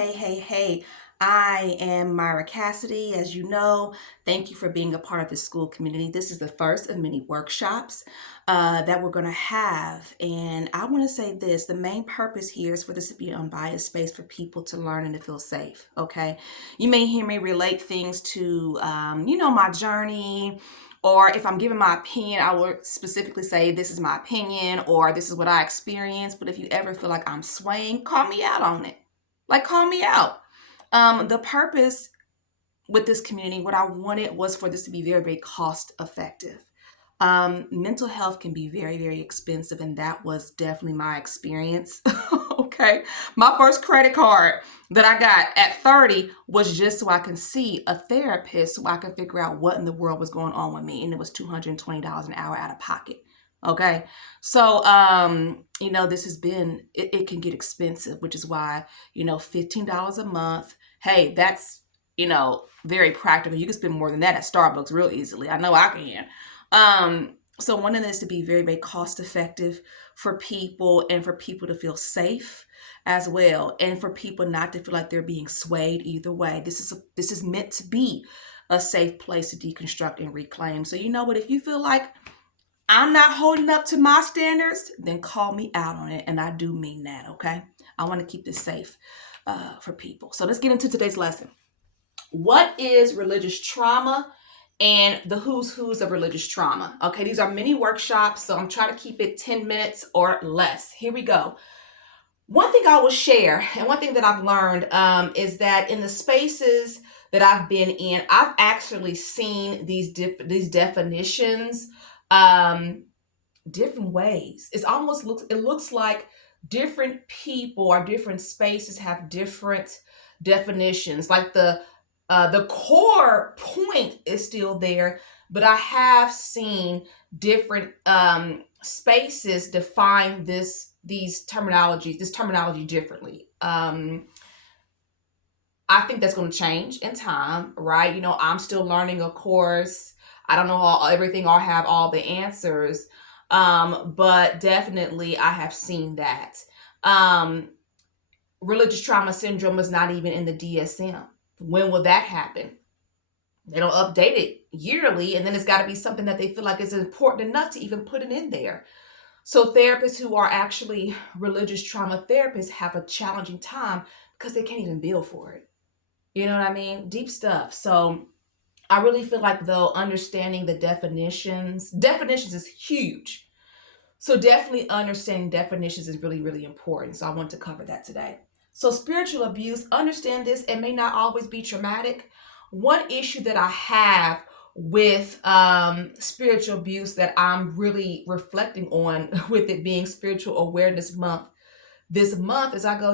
Hey. I am Myra Cassidy. As you know, thank you for being a part of the school community. This is the first of many workshops that we're going to have. And I want to say this, the main purpose here is for this to be an unbiased space for people to learn and to feel safe. Okay. You may hear me relate things to, my journey. Or if I'm giving my opinion, I would specifically say this is my opinion or this is what I experienced. But if you ever feel like I'm swaying, call me out on it. Like, call me out. The purpose with this community, what I wanted was for this to be very, very cost effective. Mental health can be very, very expensive, and that was definitely my experience. Okay. My first credit card that I got at 30 was just so I can see a therapist so I could figure out what in the world was going on with me. And it was $220 an hour out of pocket. Okay. So, this has been, it can get expensive, which is why, $15 a month. Hey, that's, very practical. You can spend more than that at Starbucks real easily. I know I can. So wanting this to be very, very cost effective for people and for people to feel safe as well. And for people not to feel like they're being swayed either way. This is meant to be a safe place to deconstruct and reclaim. So you know what, if you feel like I'm not holding up to my standards, then call me out on it. And I do mean that, okay? I want to keep this safe for people. So let's get into today's lesson. What is religious trauma and the who's of religious trauma? Okay, these are mini workshops, so I'm trying to keep it 10 minutes or less. Here we go. One thing I will share, and one thing that I've learned is that in the spaces that I've been in, I've actually seen these definitions different ways. It looks like different people or different spaces have different definitions. Like the core point is still there, but I have seen different spaces define this terminology differently. I think that's going to change in time, right? I'm still learning, of course. I don't know everything or have all the answers, but definitely I have seen that. Religious trauma syndrome is not even in the DSM. When will that happen? They don't update it yearly, and then it's got to be something that they feel like is important enough to even put it in there. So therapists who are actually religious trauma therapists have a challenging time because they can't even bill for it. You know what I mean? Deep stuff. So I really feel like, though, understanding the definitions is huge. So definitely understanding definitions is really, really important. So I want to cover that today. So spiritual abuse, understand this, it may not always be traumatic. One issue that I have with spiritual abuse that I'm really reflecting on with it being Spiritual Awareness Month this month is I go,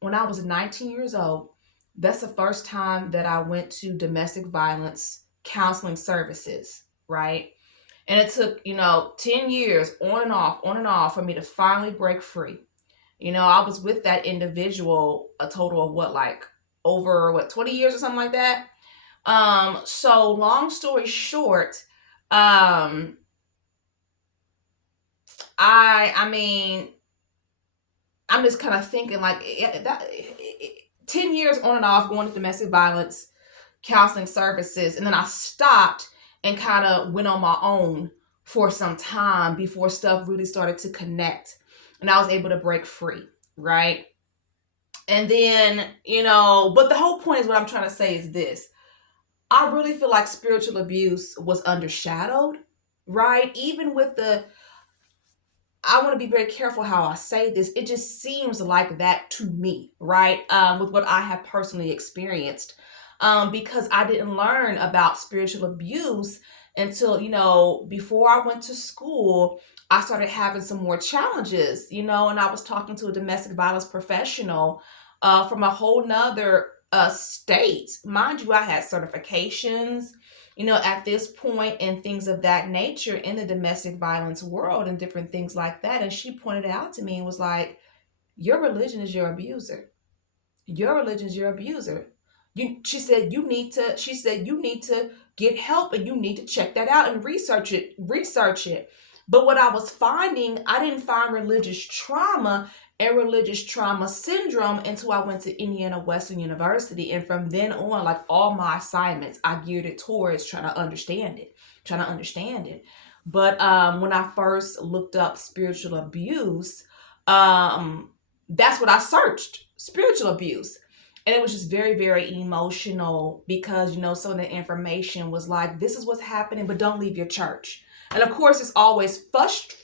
when I was 19 years old, that's the first time that I went to domestic violence counseling services, right? And it took, 10 years on and off for me to finally break free. I was with that individual a total of over 20 years or something like that. So long story short, I mean, I'm just kind of thinking like 10 years on and off going to domestic violence counseling services. And then I stopped and kind of went on my own for some time before stuff really started to connect and I was able to break free, right? And then, but the whole point is what I'm trying to say is this. I really feel like spiritual abuse was undershadowed, right? Even with I want to be very careful how I say this. It just seems like that to me, right? With what I have personally experienced. Because I didn't learn about spiritual abuse until, before I went to school, I started having some more challenges, and I was talking to a domestic violence professional from a whole nother state. Mind you, I had certifications, at this point and things of that nature in the domestic violence world and different things like that. And she pointed it out to me and was like, your religion is your abuser. Your religion is your abuser. She said you need to get help and you need to check that out and research it. But what I was finding, I didn't find religious trauma and religious trauma syndrome until I went to Indiana Western University. And from then on, like all my assignments, I geared it towards trying to understand it. But when I first looked up spiritual abuse, that's what I searched, spiritual abuse. And it was just very, very emotional because, some of the information was like, this is what's happening, but don't leave your church. And of course, it's always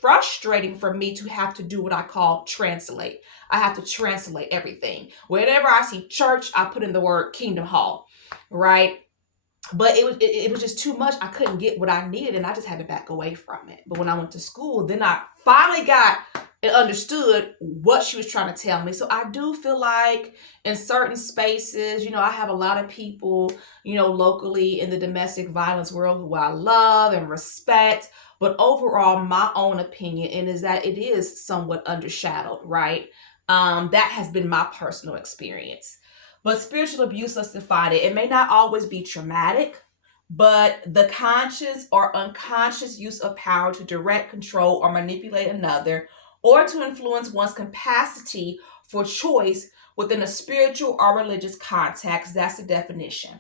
frustrating for me to have to do what I call translate. I have to translate everything. Whenever I see church, I put in the word Kingdom Hall, right? But it was just too much. I couldn't get what I needed, and I just had to back away from it. But when I went to school, then I finally got and understood what she was trying to tell me. So I do feel like in certain spaces, I have a lot of people, locally in the domestic violence world who I love and respect. But overall, my own opinion is that it is somewhat undershadowed, right? That has been my personal experience. But spiritual abuse, let's define it. It may not always be traumatic, but the conscious or unconscious use of power to direct, control, or manipulate another, or to influence one's capacity for choice within a spiritual or religious context. That's the definition.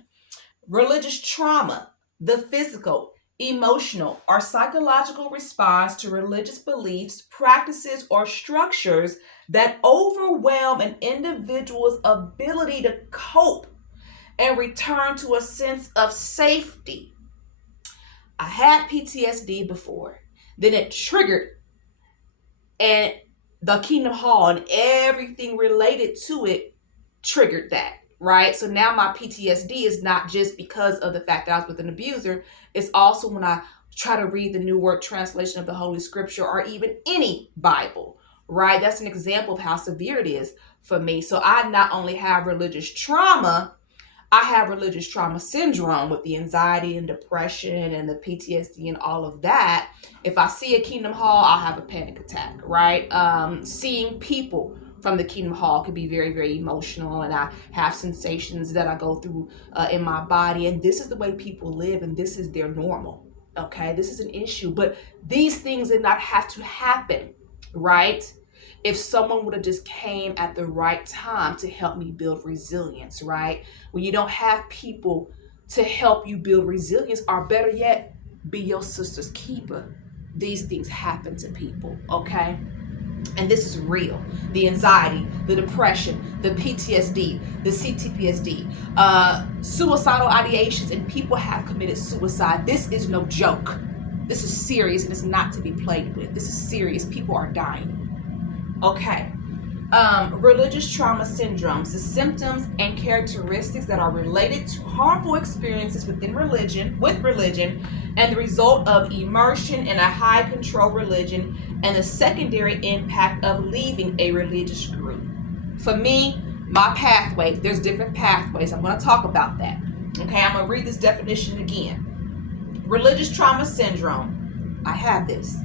Religious trauma, the physical, emotional, or psychological response to religious beliefs, practices, or structures that overwhelm an individual's ability to cope and return to a sense of safety. I had PTSD before, then it triggered, and the Kingdom Hall and everything related to it triggered that, right? So now my PTSD is not just because of the fact that I was with an abuser. It's also when I try to read the New Word Translation of the Holy Scripture or even any Bible, right? That's an example of how severe it is for me. So I not only have religious trauma, I have religious trauma syndrome with the anxiety and depression and the PTSD and all of that. If I see a Kingdom Hall, I'll have a panic attack, right? Seeing people from the Kingdom Hall can be very, very emotional, and I have sensations that I go through in my body. And this is the way people live, and this is their normal, okay? This is an issue, but these things did not have to happen, right? If someone would have just came at the right time to help me build resilience, right? When you don't have people to help you build resilience, or better yet, be your sister's keeper, these things happen to people, okay? And this is real. The anxiety, the depression, the PTSD, the CTPSD, suicidal ideations, and people have committed suicide. This is no joke. This is serious, and it's not to be played with. This is serious. People are dying. Okay. Religious trauma syndromes, the symptoms and characteristics that are related to harmful experiences with religion, and the result of immersion in a high control religion, and the secondary impact of leaving a religious group. For me, my pathway, there's different pathways. I'm going to talk about that. Okay, I'm going to read this definition again. Religious trauma syndrome, I have this.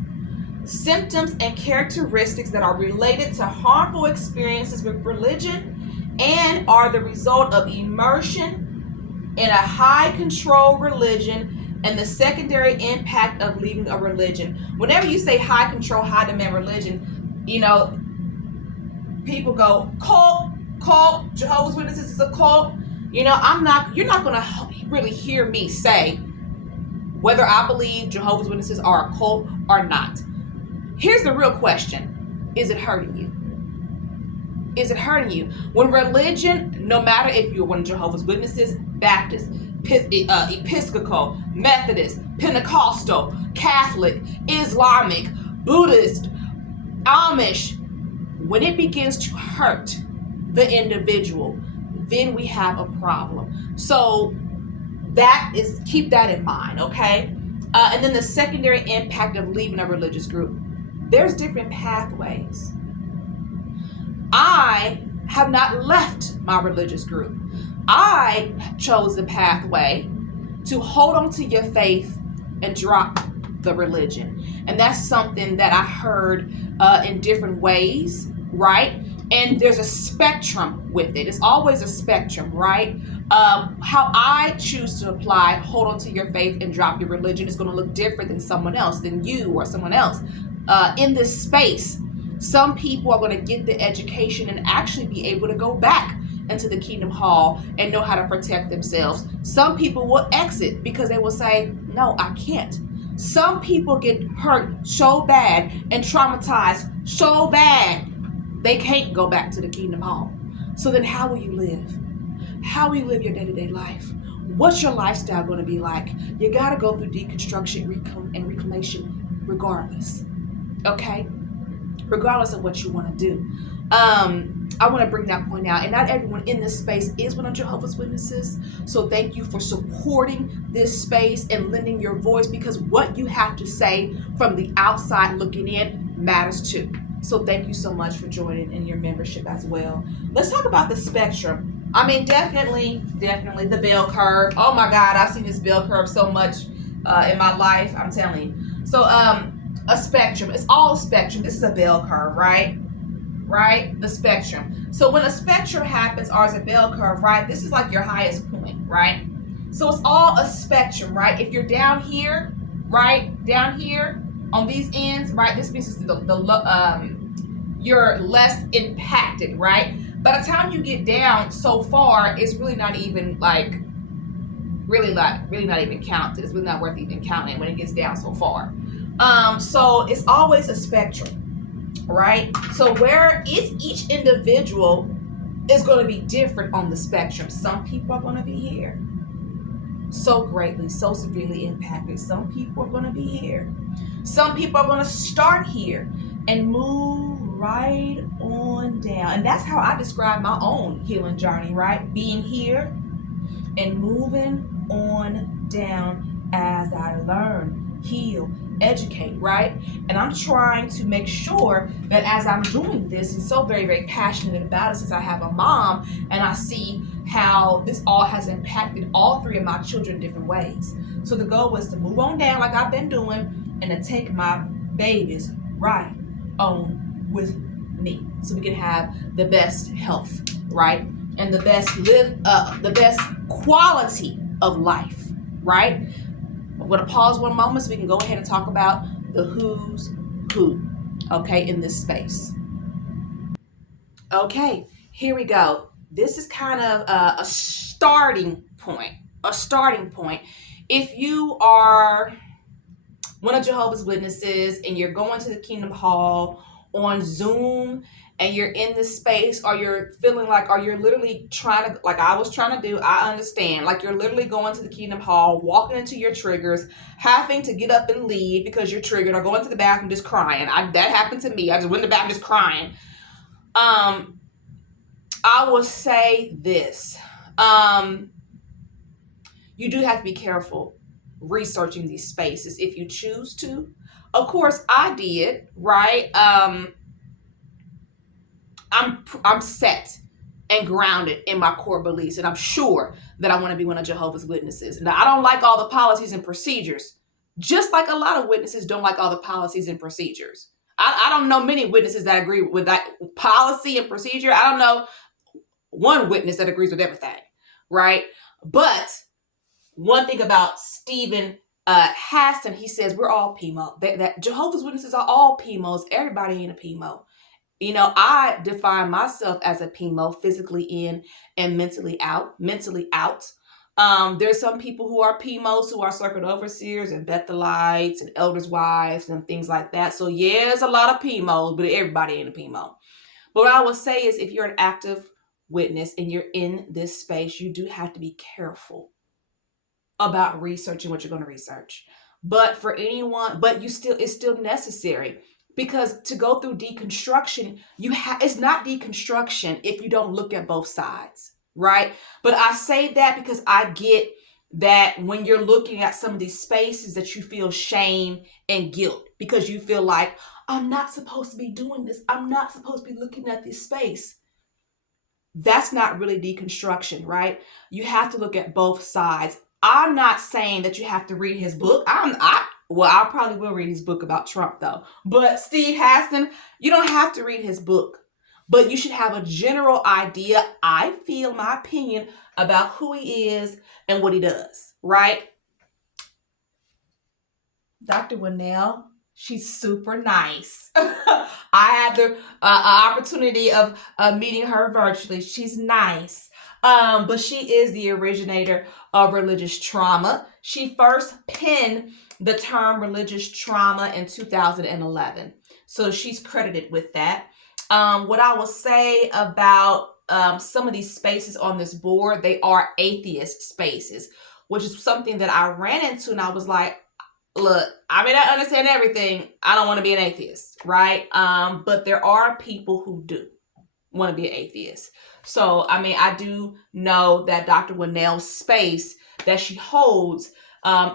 Symptoms and characteristics that are related to harmful experiences with religion and are the result of immersion in a high control religion and the secondary impact of leaving a religion. Whenever you say high control, high demand religion, people go, cult, Jehovah's Witnesses is a cult. You're not going to really hear me say whether I believe Jehovah's Witnesses are a cult or not. Here's the real question. Is it hurting you? Is it hurting you? When religion, no matter if you're one of Jehovah's Witnesses, Baptist, Episcopal, Methodist, Pentecostal, Catholic, Islamic, Buddhist, Amish, when it begins to hurt the individual, then we have a problem. So keep that in mind, okay? And then the secondary impact of leaving a religious group. There's different pathways. I have not left my religious group. I chose the pathway to hold on to your faith and drop the religion. And that's something that I heard in different ways, right? And there's a spectrum with it. It's always a spectrum, right? How I choose to apply hold on to your faith and drop your religion is going to look different than someone else, than you or someone else. In this space, Some people are going to get the education and actually be able to go back into the Kingdom Hall and know how to protect themselves. Some people will exit because they will say, no, I can't. Some people get hurt so bad and traumatized so bad they can't go back to the Kingdom Hall. So then how will you live? How will you live your day-to-day life? What's your lifestyle going to be like? You got to go through deconstruction and reclamation regardless. Okay? Regardless of what you want to do. I want to bring that point out. And not everyone in this space is one of Jehovah's Witnesses. So thank you for supporting this space and lending your voice, because what you have to say from the outside looking in matters too. So thank you so much for joining in your membership as well. Let's talk about the spectrum. I mean, definitely the bell curve. Oh my God, I've seen this bell curve so much in my life. I'm telling you. So, a spectrum. It's all spectrum. This is a bell curve, right? Right? The spectrum. So when a spectrum happens, or as a bell curve, right? This is like your highest point, right? So it's all a spectrum, right? If you're down here, right? Down here on these ends, right? This means you're less impacted, right? By the time you get down so far, it's really not even like really not even counted. It's really not worth even counting when it gets down so far. So it's always a spectrum, right? So where each individual is going to be different on the spectrum. Some people are going to be here, so greatly, so severely impacted. Some people are going to be here. Some people are going to start here and move right on down. And that's how I describe my own healing journey, right? Being here and moving on down as I learn, heal, educate, right? And I'm trying to make sure that as I'm doing this, and so very, very passionate about it since I have a mom, and I see how this all has impacted all three of my children in different ways. So the goal was to move on down like I've been doing, and to take my babies right on with me, so we can have the best health, right? And the best quality of life, right? I'm going to pause one moment so we can go ahead and talk about the who's who, okay, in this space. Okay, here we go. This is kind of a starting point. A starting point. If you are one of Jehovah's Witnesses and you're going to the Kingdom Hall on Zoom, and you're in this space, or you're feeling like, or you're literally trying to, like I was trying to do, I understand, like you're literally going to the Kingdom Hall, walking into your triggers, having to get up and leave because you're triggered, or going to the bathroom just crying. That happened to me. I just went to the bathroom just crying. I will say this. You do have to be careful researching these spaces if you choose to. Of course, I did, right? I'm set and grounded in my core beliefs, and I'm sure that I want to be one of Jehovah's Witnesses. Now, I don't like all the policies and procedures, just like a lot of witnesses don't like all the policies and procedures. I don't know many witnesses that agree with that policy and procedure. I don't know one witness that agrees with everything, right? But one thing about Stephen Haston, he says we're all PMO. That Jehovah's Witnesses are all PMOs. Everybody ain't a PMO. You know, I define myself as a PMO, physically in and mentally out. There's some people who are PMOs who are circuit overseers and Bethelites and elders' wives and things like that. So yeah, there's a lot of PMOs, but everybody ain't a PMO. But what I would say is, if you're an active witness and you're in this space, you do have to be careful about researching what you're going to research. But for anyone, it's still necessary, because to go through deconstruction, it's not deconstruction if you don't look at both sides, right? But I say that because I get that when you're looking at some of these spaces that you feel shame and guilt because you feel like, I'm not supposed to be doing this. I'm not supposed to be looking at this space. That's not really deconstruction, right? You have to look at both sides. I'm not saying that you have to read his book. I probably will read his book about Trump though. But Steve Haston, you don't have to read his book, but you should have a general idea, I feel, my opinion, about who he is and what he does, right? Dr. Winnell, She's super nice. I had the opportunity of meeting her virtually. She's nice. But she is the originator of religious trauma. She first penned the term religious trauma in 2011. So she's credited with that. What I will say about some of these spaces on this board, they are atheist spaces, which is something that I ran into, and I was like, look, I may not understand everything. I don't want to be an atheist, right? But there are people who do want to be an atheist. So, I mean, I do know that Dr. Winnell's space that she holds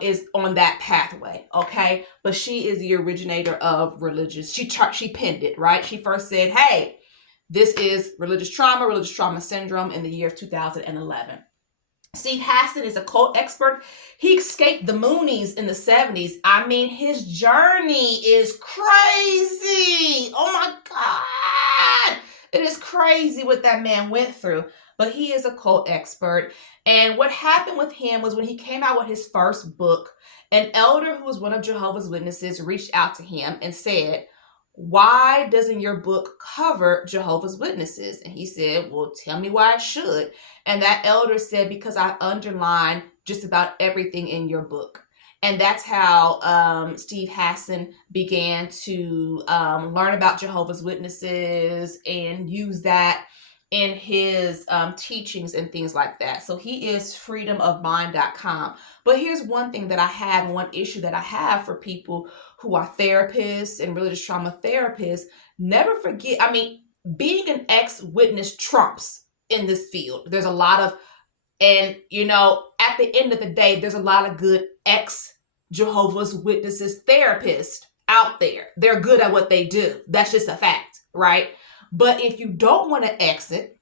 is on that pathway, okay? But she is the originator of religious. She penned it, right? She first said, hey, this is religious trauma syndrome in the year of 2011. Steve Hassan is a cult expert. He escaped the Moonies in the 70s. I mean, his journey is crazy. Oh my God. It is crazy what that man went through. But he is a cult expert. And what happened with him was when he came out with his first book, an elder who was one of Jehovah's Witnesses reached out to him and said, why doesn't your book cover Jehovah's Witnesses? And he said, well, tell me why it should. And that elder said, because I underline just about everything in your book. And that's how Steve Hassan began to learn about Jehovah's Witnesses and use that in his teachings and things like that. So he is freedomofmind.com. But here's one thing that I have, one issue that I have for people who are therapists and religious trauma therapists. Never forget, I mean, being an ex-witness trumps in this field. There's a lot of, and you know, at the end of the day, there's a lot of good ex-Jehovah's Witnesses therapists out there. They're good at what they do. That's just a fact, right? But if you don't want to exit,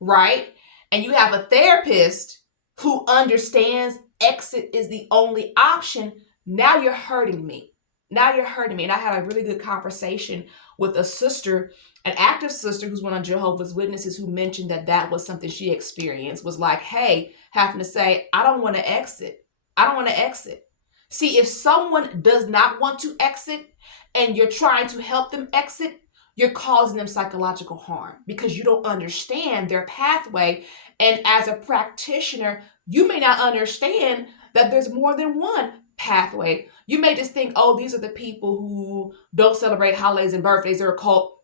right, and you have a therapist who understands exit is the only option, now you're hurting me. Now you're hurting me. And I had a really good conversation with a sister, an active sister who's one of Jehovah's Witnesses, who mentioned that that was something she experienced, was like, hey, having to say, I don't want to exit. I don't want to exit. See, if someone does not want to exit and you're trying to help them exit, you're causing them psychological harm because you don't understand their pathway. And as a practitioner, you may not understand that there's more than one pathway. You may just think, oh, these are the people who don't celebrate holidays and birthdays. They're a cult,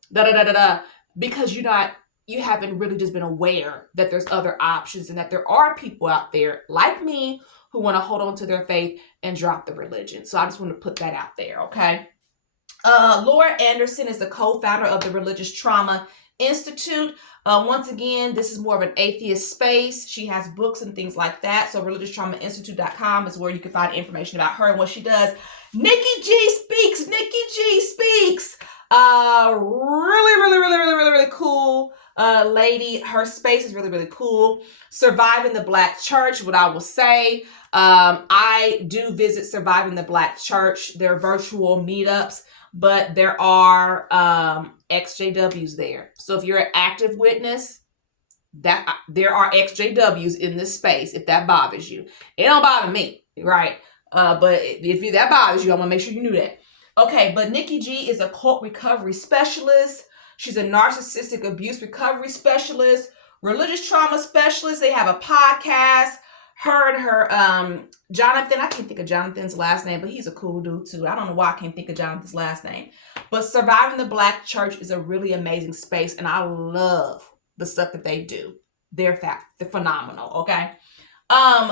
because you haven't really just been aware that there's other options and that there are people out there like me who want to hold on to their faith and drop the religion. So I just want to put that out there, okay? Laura Anderson is the co-founder of the Religious Trauma Institute. Once again, this is more of an atheist space. She has books and things like that. So religioustraumainstitute.com is where you can find information about her and what she does. Nikki G Speaks. Nikki G Speaks. Really cool lady. Her space is really cool. Surviving the Black Church, what I will say. I do visit Surviving the Black Church. They're virtual meetups, but there are XJWs there. So if you're an active witness, that there are XJWs in this space, if that bothers you. It don't bother me, right? But if that bothers you, I want to make sure you knew that. Okay, but Nikki G is a cult recovery specialist. She's a narcissistic abuse recovery specialist, religious trauma specialist. They have a podcast. Her and her Jonathan, I can't think of Jonathan's last name, but he's a cool dude too. I don't know why I can't think of Jonathan's last name. But Surviving the Black Church is a really amazing space, and I love the stuff that they do. They're phenomenal, okay?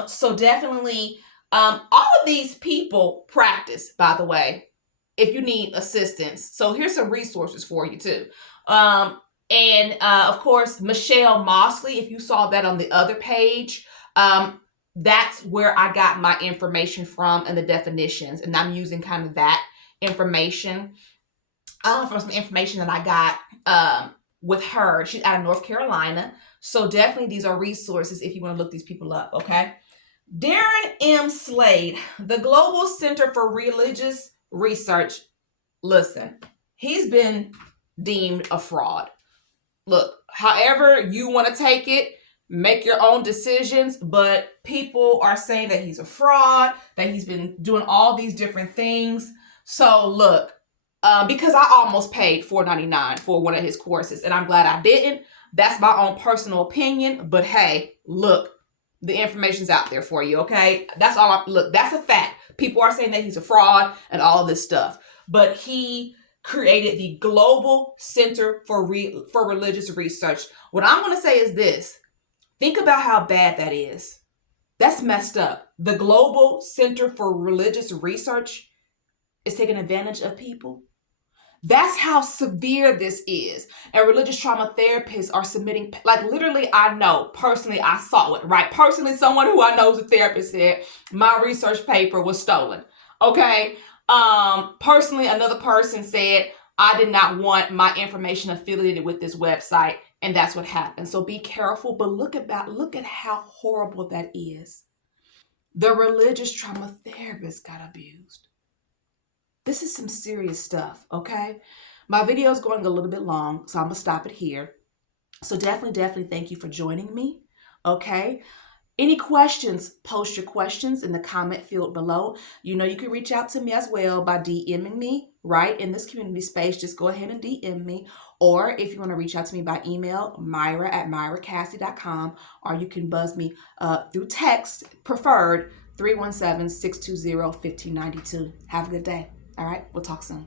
So definitely, all of these people practice, by the way, if you need assistance. So here's some resources for you too. And of course, Michelle Mosley, if you saw that on the other page, that's where I got my information from and the definitions. And I'm using kind of that information from some information that I got with her. She's out of North Carolina. So definitely these are resources if you want to look these people up, okay? Darren M. Slade, the Global Center for Religious Research. Listen, he's been deemed a fraud. Look, however you want to take it, make your own decisions, but people are saying that he's a fraud, that he's been doing all these different things. So look, because I almost paid $4.99 for one of his courses, and I'm glad I didn't. That's my own personal opinion, but hey, look, the information's out there for you, okay? That's all. Look, that's a fact. People are saying that he's a fraud and all of this stuff, but he created the Global Center for Religious Research. What I'm going to say is this: think about how bad that is. That's messed up. The Global Center for Religious Research is taking advantage of people. That's how severe this is. And religious trauma therapists are submitting, like literally, I know personally, I saw it, right? Personally, someone who I know is a therapist said my research paper was stolen. Okay. Personally, another person said I did not want my information affiliated with this website, and that's what happened. So be careful. But look at how horrible that is. The religious trauma therapist got abused. This is some serious stuff, okay? My video is going a little bit long, so I'm going to stop it here. So definitely thank you for joining me, okay? Any questions, post your questions in the comment field below. You know you can reach out to me as well by DMing me, right? In this community space, just go ahead and DM me. Or if you want to reach out to me by email, myra@myracassidy.com, or you can buzz me through text, preferred 317-620-1592. Have a good day. All right, we'll talk soon.